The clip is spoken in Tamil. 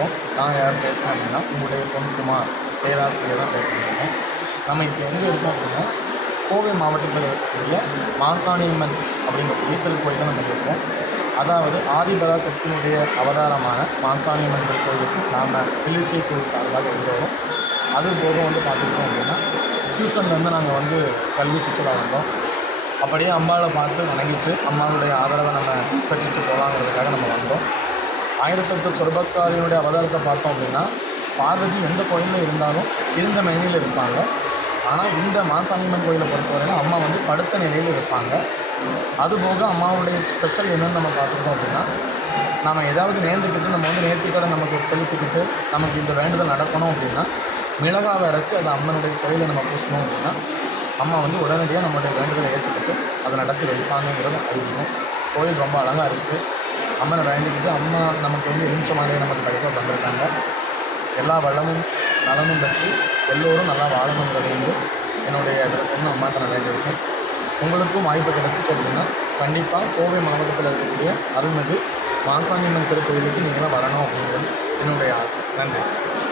இருக்கோம். நான் யார் பேசுகிறேன் அப்படின்னா உங்களுடைய பொன்குமார் பேராசிரியர் தான் பேசிகிட்டு நம்ம இப்போ எங்கே இருக்கோம் அப்படின்னா கோவை மாவட்டத்தில் இருக்கக்கூடிய மாசாணியம்மன் அப்படிங்கக்கூடிய திருக்கோயில் நம்ம இருக்கோம். அதாவது ஆதிபராசக்தியினுடைய அவதாரமான மாசாணியம்மன் திருக்கோயிலுக்கு நாம் பிலிசை கோயில் சார்பாக இருந்தோம் அது போக வந்து பார்த்துக்கிட்டோம் அப்படின்னா டியூஷன்லேருந்து நாங்கள் வந்து கல்வி சுற்றுலா வந்தோம் அப்படியே அம்பாவை பார்த்து வணங்கிட்டு அம்மாவுடைய ஆதரவை நம்ம பெற்றுட்டு போகலாங்கிறதுக்காக நம்ம வந்தோம். ஆயிரத்தெட்டு சொர்பக்காரியினுடைய அவதாரத்தை பார்த்தோம் அப்படின்னா பார்வதி எந்த கோயிலில் இருந்தாலும் இருந்த மைனியில் இருப்பாங்க. ஆனால் இந்த மாசாணியம்மன் கோயிலை பொறுத்தவரையில் அம்மா வந்து படுத்த நிலையில் இருப்பாங்க. அதுபோக அம்மாவுடைய ஸ்பெஷல் என்னென்னு நம்ம பார்த்துருக்கோம் அப்படின்னா நம்ம ஏதாவது நேர்ந்துக்கிட்டு நம்ம வந்து நேர்த்திக்கடை நமக்கு செலுத்திக்கிட்டு நமக்கு இந்த வேண்டுதல் நடக்கணும் அப்படின்னா மிளகாவை அரைச்சி அதை அம்மனுடைய சிலையில் நம்ம பூசணும் அப்படின்னா அம்மா வந்து உடனடியாக நம்மளுடைய வேண்டுதலை ஏற்றுக்கிட்டு அதை நடத்தி வைப்பாங்கங்கிறது அறிவிக்கும் கோயில் ரொம்ப அழகாக இருக்குது அம்மனை வேண்டிக்கிட்டு அம்மா நமக்கு வந்து எலுமிச்ச மாதிரியே நமக்கு பரிசாக தந்திருக்காங்க. எல்லா வளமும் நலமும் பெற்று எல்லோரும் நல்லா வாழணுங்கிறது வந்து என்னுடைய விருப்பம்னு அம்மாட்ட நான் வேண்டியிருக்கேன். உங்களுக்கும் வாய்ப்பு கிடச்சிட்டு அப்படின்னா கண்டிப்பாக கோவை மாவட்டத்தில் இருக்கக்கூடிய அருள்மிகு மாசாணியம்மன் திருக்கோயிலுக்கு நீங்களாம் வரணும் அப்படிங்கிறது என்னுடைய ஆசை. நன்றி.